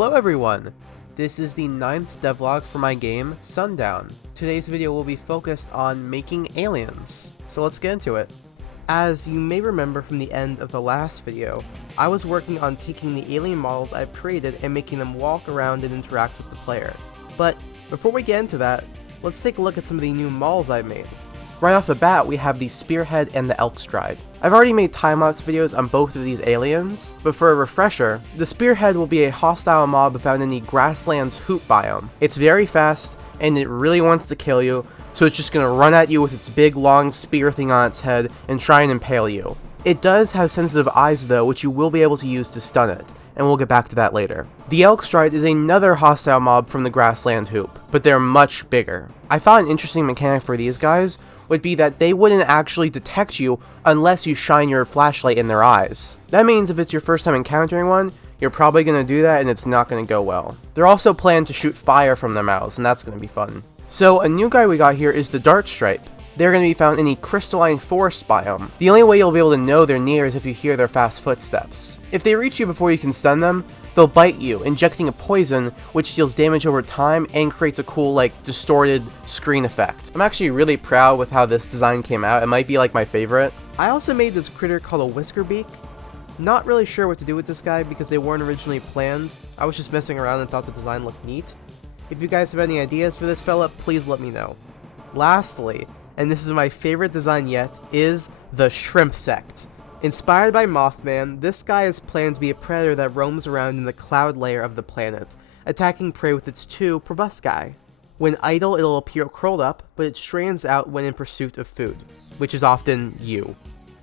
Hello everyone! This is the 9th devlog for my game, Sundown. Today's video will be focused on making aliens, so let's get into it. As you may remember from the end of the last video, I was working on taking the alien models I've created and making them walk around and interact with the player. But before we get into that, let's take a look at some of the new models I've made. Right off the bat, we have the Spearhead and the Elk Stride. I've already made time-lapse videos on both of these aliens, but for a refresher, the Spearhead will be a hostile mob found in the Grasslands Hoop biome. It's very fast, and it really wants to kill you, so it's just gonna run at you with its big long spear thing on its head and try and impale you. It does have sensitive eyes though, which you will be able to use to stun it, and we'll get back to that later. The Elk Stride is another hostile mob from the Grassland Hoop, but they're much bigger. I thought an interesting mechanic for these guys would be that they wouldn't actually detect you unless you shine your flashlight in their eyes. That means if it's your first time encountering one, you're probably going to do that and it's not going to go well. They're also planned to shoot fire from their mouths, and that's going to be fun. So a new guy we got here is the Dart Stripe. They're going to be found in the Crystalline Forest biome. The only way you'll be able to know they're near is if you hear their fast footsteps. If they reach you before you can stun them, they'll bite you, injecting a poison which deals damage over time and creates a cool, distorted screen effect. I'm actually really proud with how this design came out. It might be my favorite. I also made this critter called a Whiskerbeak. Not really sure what to do with this guy because they weren't originally planned. I was just messing around and thought the design looked neat. If you guys have any ideas for this fella, please let me know. Lastly, and this is my favorite design yet, is the Shrimp Sect. Inspired by Mothman, this guy is planned to be a predator that roams around in the cloud layer of the planet, attacking prey with its two proboscis. When idle, it'll appear curled up, but it strands out when in pursuit of food, which is often you.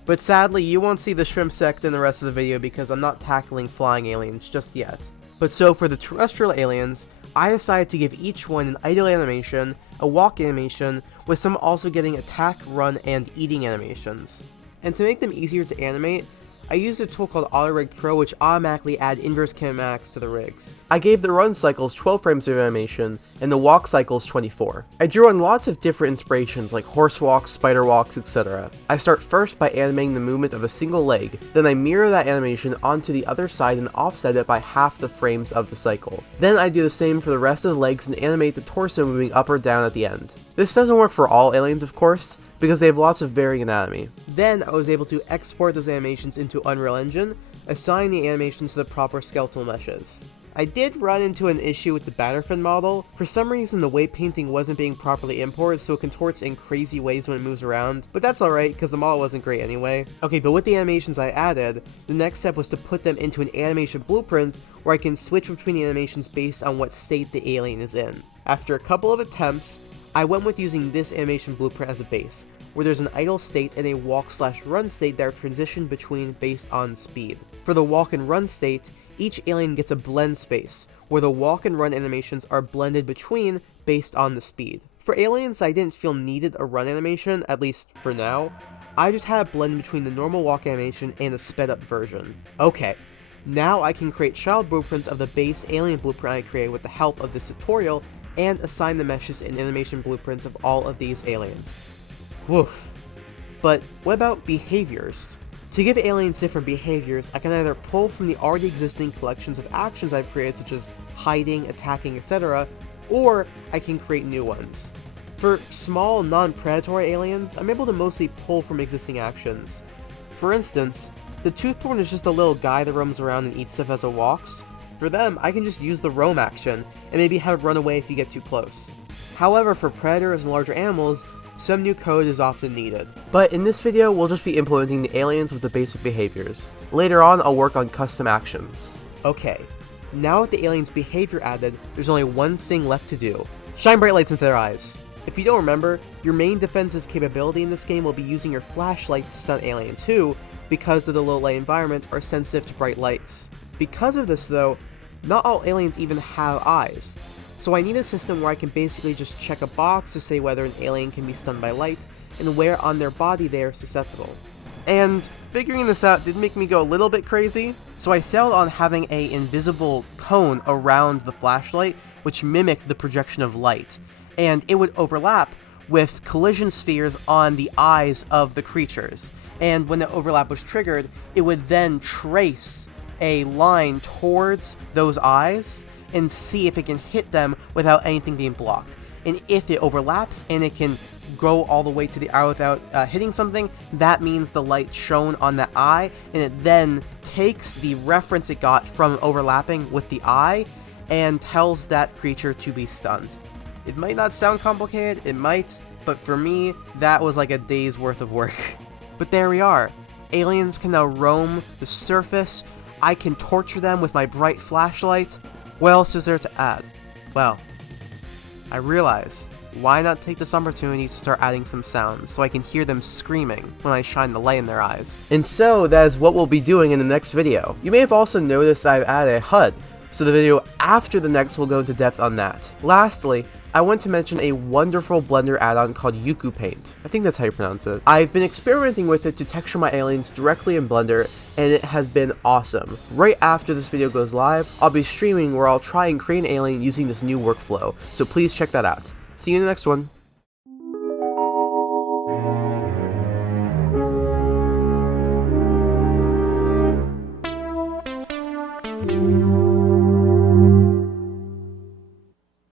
But sadly, you won't see the Shrimp Sect in the rest of the video because I'm not tackling flying aliens just yet. But so for the terrestrial aliens, I decided to give each one an idle animation, a walk animation, with some also getting attack, run, and eating animations. And to make them easier to animate, I used a tool called AutoRig Pro which automatically add inverse kinematics to the rigs. I gave the run cycles 12 frames of animation, and the walk cycles 24. I drew on lots of different inspirations like horse walks, spider walks, etc. I start first by animating the movement of a single leg, then I mirror that animation onto the other side and offset it by half the frames of the cycle. Then I do the same for the rest of the legs and animate the torso moving up or down at the end. This doesn't work for all aliens of course, because they have lots of varying anatomy. Then I was able to export those animations into Unreal Engine, assigning the animations to the proper skeletal meshes. I did run into an issue with the Batterfin model. For some reason the weight painting wasn't being properly imported, so it contorts in crazy ways when it moves around, but that's alright because the model wasn't great anyway. Okay, but with the animations I added, the next step was to put them into an animation blueprint where I can switch between the animations based on what state the alien is in. After a couple of attempts, I went with using this animation blueprint as a base, where there's an idle state and a walk/run state that are transitioned between based on speed. For the walk and run state, each alien gets a blend space, where the walk and run animations are blended between based on the speed. For aliens I didn't feel needed a run animation, at least for now, I just had a blend between the normal walk animation and a sped up version. Okay, now I can create child blueprints of the base alien blueprint I created with the help of this tutorial, and assign the meshes and animation blueprints of all of these aliens. Woof. But what about behaviors? To give aliens different behaviors, I can either pull from the already existing collections of actions I've created such as hiding, attacking, etc., or I can create new ones. For small, non-predatory aliens, I'm able to mostly pull from existing actions. For instance, the Toothborn is just a little guy that roams around and eats stuff as it walks. For them, I can just use the roam action, and maybe have it run away if you get too close. However, for predators and larger animals, some new code is often needed. But in this video, we'll just be implementing the aliens with the basic behaviors. Later on, I'll work on custom actions. Okay, now with the aliens' behavior added, there's only one thing left to do. Shine bright lights into their eyes. If you don't remember, your main defensive capability in this game will be using your flashlight to stun aliens who, because of the low light environment, are sensitive to bright lights. Because of this though, not all aliens even have eyes, so I need a system where I can basically just check a box to say whether an alien can be stunned by light, and where on their body they are susceptible. And figuring this out did make me go a little bit crazy, so I settled on having an invisible cone around the flashlight, which mimicked the projection of light, and it would overlap with collision spheres on the eyes of the creatures, and when the overlap was triggered, it would then trace a line towards those eyes and see if it can hit them without anything being blocked. And if it overlaps and it can go all the way to the eye without hitting something, that means the light shone on that eye, and it then takes the reference it got from overlapping with the eye and tells that creature to be stunned. It might not sound complicated, it might, but for me, that was like a day's worth of work. But there we are. Aliens can now roam the surface. I can torture them with my bright flashlight. What else is there to add? Well, I realized, why not take this opportunity to start adding some sounds so I can hear them screaming when I shine the light in their eyes. And so that is what we'll be doing in the next video. You may have also noticed that I've added a HUD, so the video after the next will go into depth on that. Lastly, I want to mention a wonderful Blender add-on called Yuku Paint. I think that's how you pronounce it. I've been experimenting with it to texture my aliens directly in Blender, and it has been awesome. Right after this video goes live, I'll be streaming where I'll try and create an alien using this new workflow, so please check that out. See you in the next one.